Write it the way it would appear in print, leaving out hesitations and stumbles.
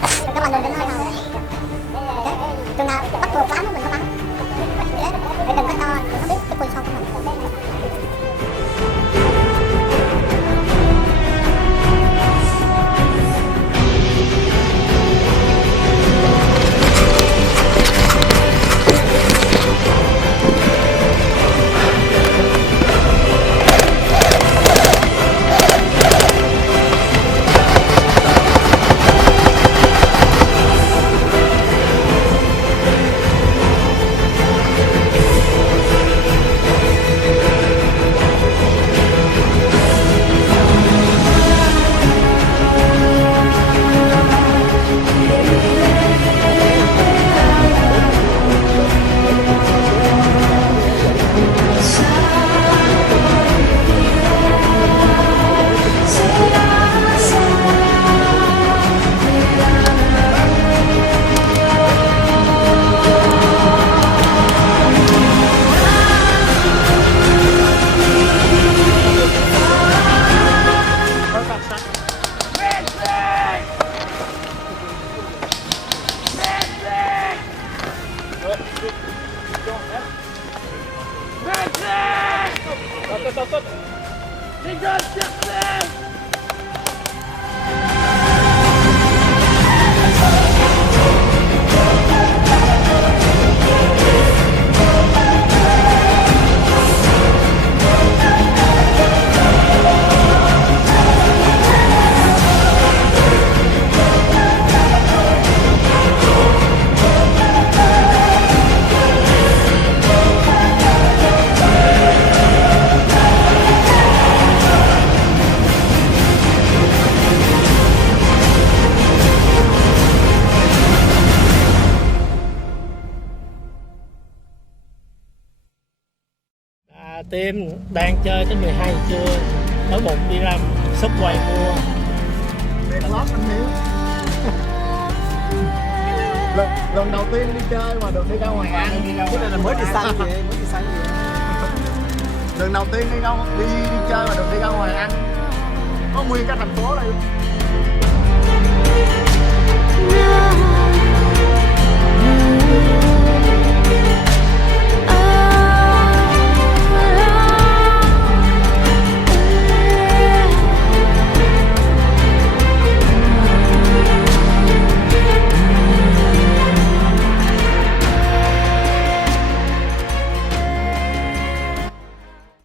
thôi, đừng có bắn đường đến hơi nào. Chừng nào bắt buộc bắn mình có bắn. Để đừng có cho nó biết cái position của mình. Team đang chơi tới 12 giờ trưa, đói bụng đi ra Subway mua. lần đầu tiên đi chơi mà được đi ra ngoài ăn. Cái này là mới đi xanh gì, mới đi xanh gì. Lần đầu tiên đi chơi mà được đi ra ngoài ăn. Có nguyên cả thành phố đây luôn.